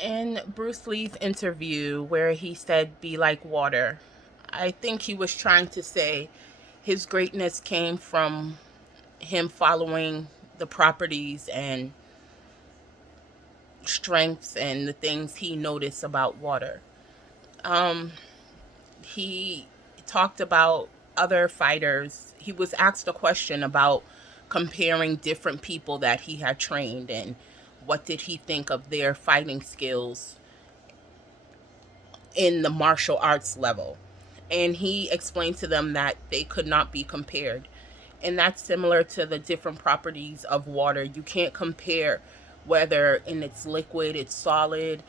In Bruce Lee's interview, where he said, "Be like water," I think he was trying to say his greatness came from him following the properties and strengths and the things he noticed about water. Um, he talked about other fighters. He was asked a question about comparing different people that he had trained and what did he think of their fighting skills in the martial arts level. And he explained to them that they could not be compared. And that's similar to the different properties of water. You can't compare whether in its liquid, it's solid,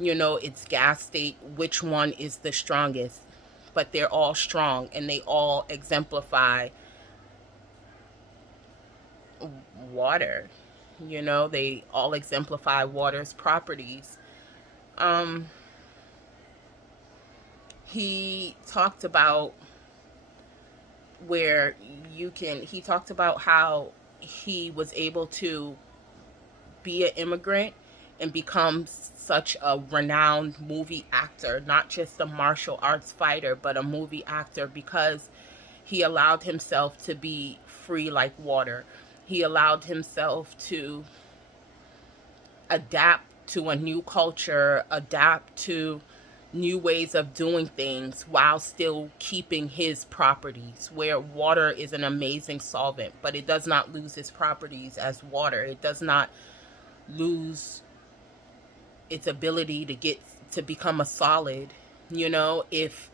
its gas state, which one is the strongest. But they're all strong and they all exemplify water. They all exemplify water's properties. Um, he talked about he talked about how he was able to be an immigrant and become such a renowned movie actor, not just a martial arts fighter, but a movie actor because he allowed himself to be free like water. He allowed himself to adapt to a new culture, adapt to new ways of doing things while still keeping his properties. Where water is an amazing solvent, but it does not lose its properties as water. It does not lose its ability to become a solid. If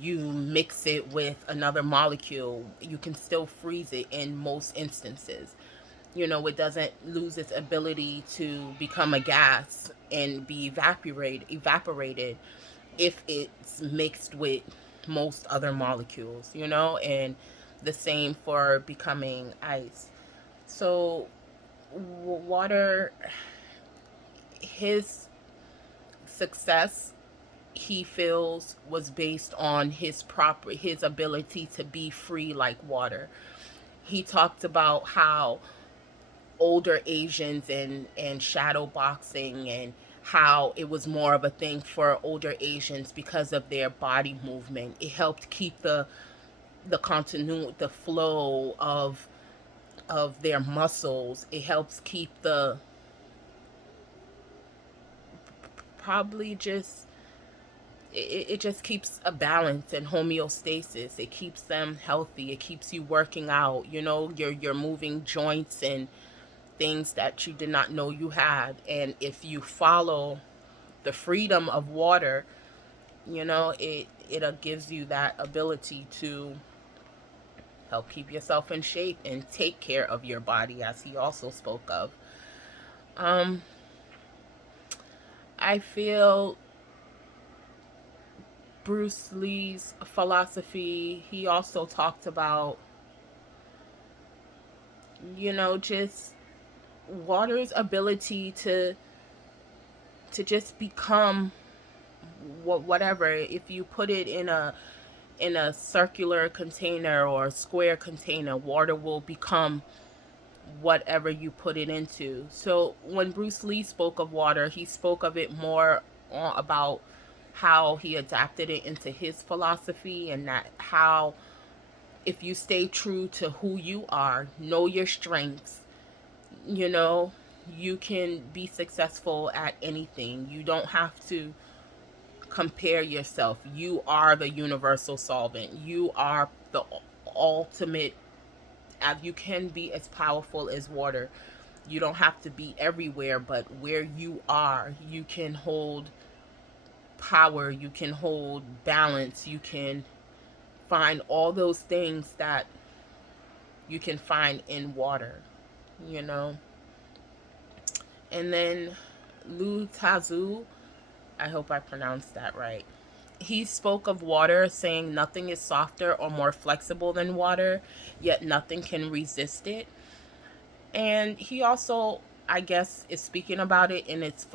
you mix it with another molecule, you can still freeze it in most instances. It doesn't lose its ability to become a gas and be evaporated if it's mixed with most other molecules, and the same for becoming ice. So water, his success, he feels, was based on his ability to be free like water. He talked about how older Asians and shadow boxing, and how it was more of a thing for older Asians because of their body movement. It helped keep the continuity, the flow of their muscles. It helps keep the probably just it just keeps a balance and homeostasis. It keeps them healthy. It keeps you working out. You're moving joints and things that you did not know you had. And if you follow the freedom of water, it gives you that ability to help keep yourself in shape and take care of your body, as he also spoke of. Um, I feel Bruce Lee's philosophy, he also talked about, just water's ability to just become whatever. If you put it in a circular container or a square container, water will become whatever you put it into. So when Bruce Lee spoke of water, he spoke of it more about how he adapted it into his philosophy, and that how if you stay true to who you are, know your strengths, you know, you can be successful at anything. You don't have to compare yourself. You are the universal solvent. You are the ultimate. You can be as powerful as water. You don't have to be everywhere, but where you are, you can hold power, you can hold balance, you can find all those things that you can find in water, you know. And then Lu Tazu, I hope I pronounced that right. He spoke of water, saying nothing is softer or more flexible than water, yet nothing can resist it. And he also, I guess, is speaking about it in its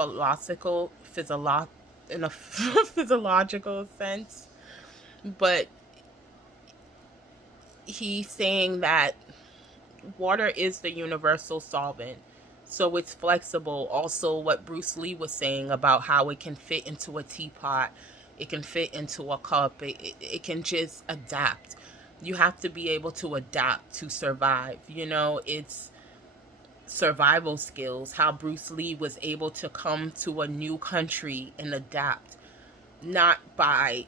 in a physiological sense. But he's saying that water is the universal solvent. So it's flexible. Also, what Bruce Lee was saying about how it can fit into a teapot, it can fit into a cup, it can just adapt. You have to be able to adapt to survive. It's survival skills, how Bruce Lee was able to come to a new country and adapt, not by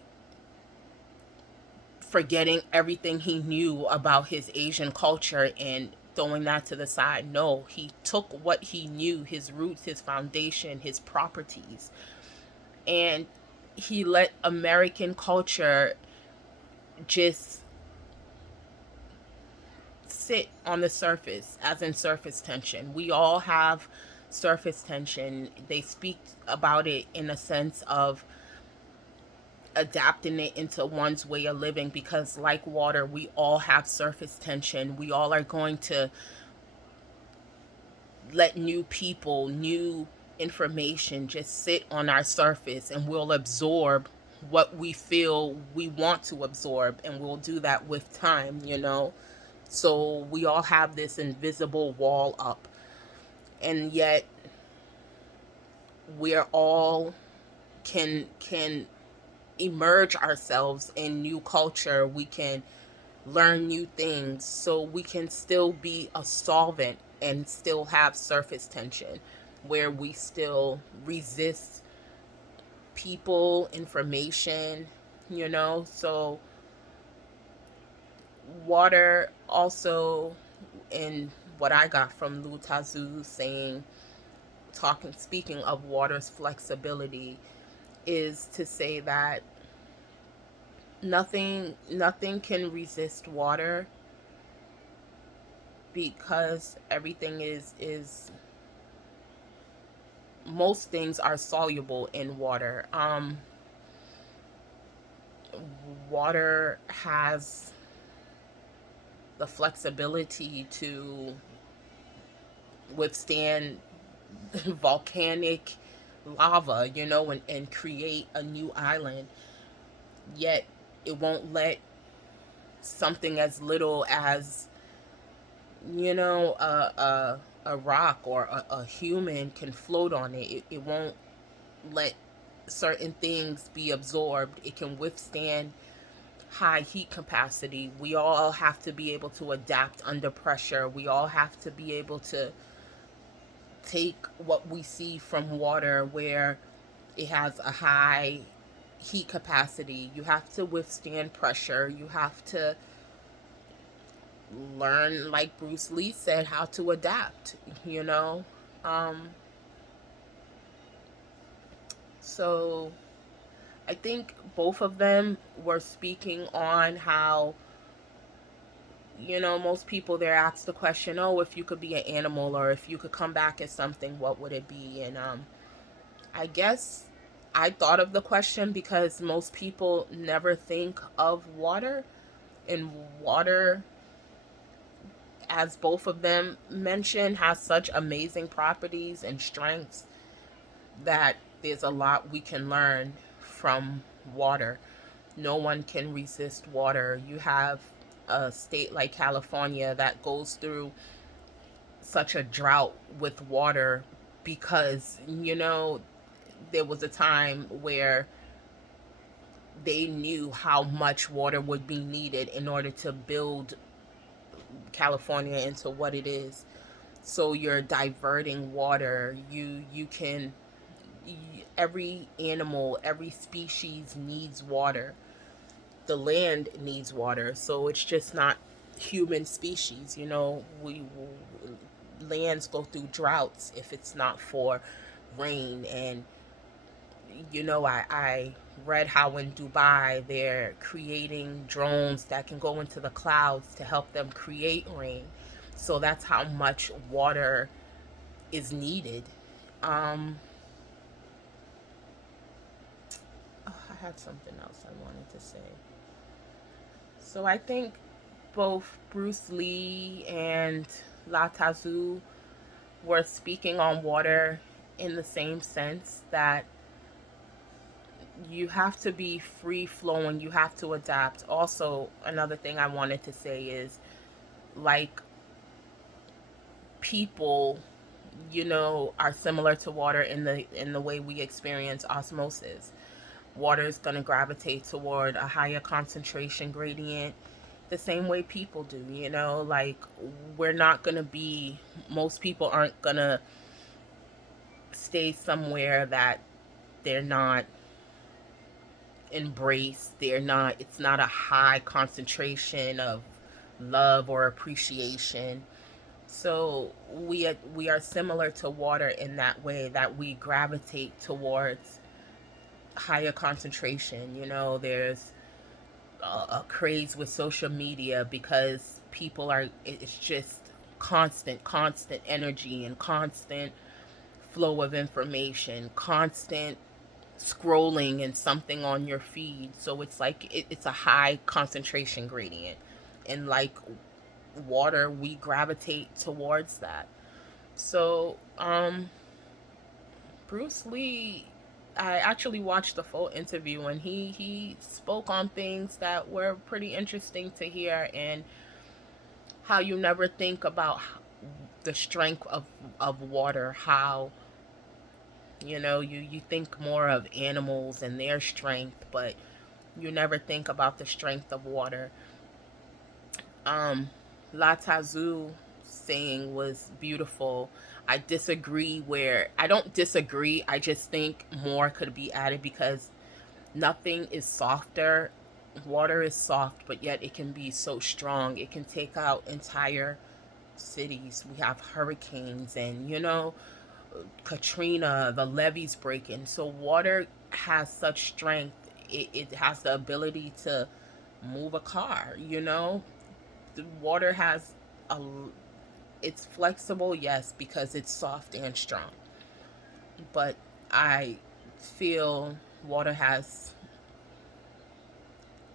forgetting everything he knew about his Asian culture and throwing that to the side. No, he took what he knew, his roots, his foundation, his properties, and he let American culture just sit on the surface, as in surface tension. We all have surface tension. They speak about it in a sense of adapting it into one's way of living, because like water, we all have surface tension. We all are going to let new people, new information just sit on our surface, and we'll absorb what we feel we want to absorb, and we'll do that with time. So we all have this invisible wall up, and yet we're all can emerge ourselves in new culture. We can learn new things, so we can still be a solvent and still have surface tension, where we still resist people, information. So water also, in what I got from Lu Tazu saying, speaking of water's flexibility, is to say that nothing can resist water, because everything is most things are soluble in water. Water has the flexibility to withstand volcanic lava, and create a new island. Yet it won't let something as little as, a rock or a human can float on it. It won't let certain things be absorbed. It can withstand high heat capacity. We all have to be able to adapt under pressure. We all have to be able to take what we see from water, where it has a high heat capacity. You have to withstand pressure. You have to learn, like Bruce Lee said, how to adapt, you know? Um, so I think both of them were speaking on how, most people, they're asked the question, oh, if you could be an animal or if you could come back as something, what would it be? And I guess I thought of the question because most people never think of water. And water, as both of them mentioned, has such amazing properties and strengths that there's a lot we can learn from water. No one can resist water. You have a state like California that goes through such a drought with water because, there was a time where they knew how much water would be needed in order to build California into what it is. So you're diverting water. You can every animal, every species needs water. The land needs water. So it's just not human species. We lands go through droughts if it's not for rain. And I read how in Dubai they're creating drones that can go into the clouds to help them create rain. So that's how much water is needed. Um, oh, I had something else I wanted to say. So I think both Bruce Lee and La Tazu were speaking on water in the same sense that you have to be free flowing, you have to adapt. Also, another thing I wanted to say is, like, people, are similar to water in the way we experience osmosis. Water is going to gravitate toward a higher concentration gradient the same way people do. Like, we're not going to be, most people aren't going to stay somewhere that they're not embraced. It's not a high concentration of love or appreciation. So we are similar to water in that way, that we gravitate towards higher concentration. There's a craze with social media because people are, it's just constant energy and constant flow of information, constant scrolling and something on your feed. So it's like it's a high concentration gradient. And like water, we gravitate towards that. So Bruce Lee, I actually watched the full interview, and he spoke on things that were pretty interesting to hear, and how you never think about the strength of water. How you think more of animals and their strength, but you never think about the strength of water. um Latazu saying was beautiful. I don't disagree, I just think more could be added, because nothing is softer. Water is soft, but yet it can be so strong. It can take out entire cities. We have hurricanes, and Katrina, the levees breaking. So water has such strength. It has the ability to move a car. The water has a. It's flexible, yes, because it's soft and strong. But I feel water has,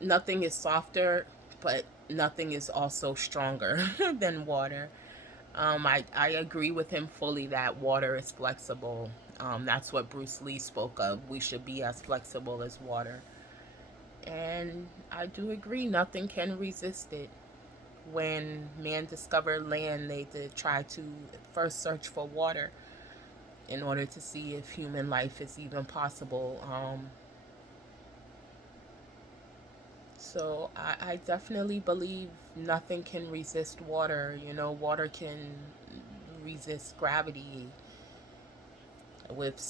nothing is softer, but nothing is also stronger than water. I agree with him fully that water is flexible. That's what Bruce Lee spoke of. We should be as flexible as water. And I do agree, nothing can resist it. When man discovered land, they did try to first search for water in order to see if human life is even possible. So I definitely believe nothing can resist water. Water can resist gravity with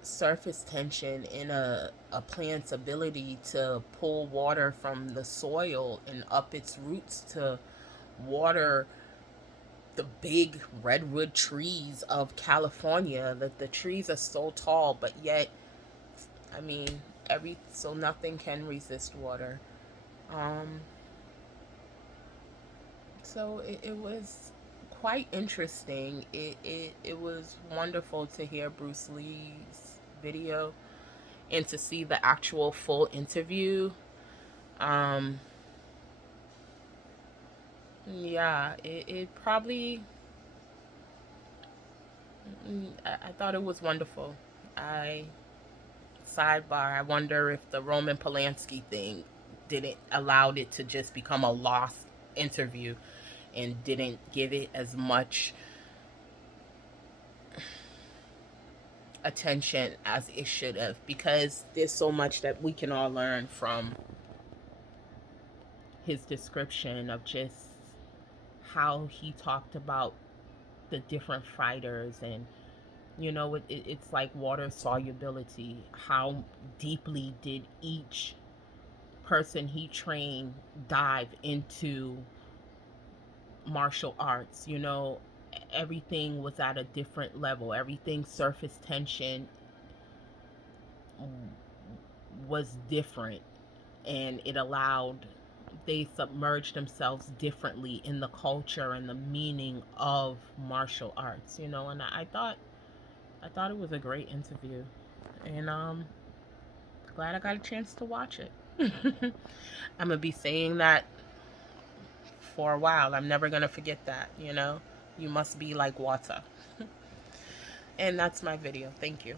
surface tension in a plant's ability to pull water from the soil and up its roots to water the big redwood trees of California. That the trees are so tall, but yet, I mean, so nothing can resist water. Um, so it was quite interesting. It was wonderful to hear Bruce Lee's video and to see the actual full interview. Um, yeah, it probably, I thought it was wonderful. I Sidebar, I wonder if the Roman Polanski thing didn't allowed it to just become a lost interview and didn't give it as much attention as it should have, because there's so much that we can all learn from his description of just how he talked about the different fighters. And it's like water solubility. How deeply did each person he trained dive into martial arts? Everything was at a different level. Everything, surface tension was different, and it allowed, they submerged themselves differently in the culture and the meaning of martial arts. And I thought it was a great interview, and glad I got a chance to watch it. I'm gonna be saying that for a while. I'm never gonna forget that. You must be like water. And that's my video. Thank you.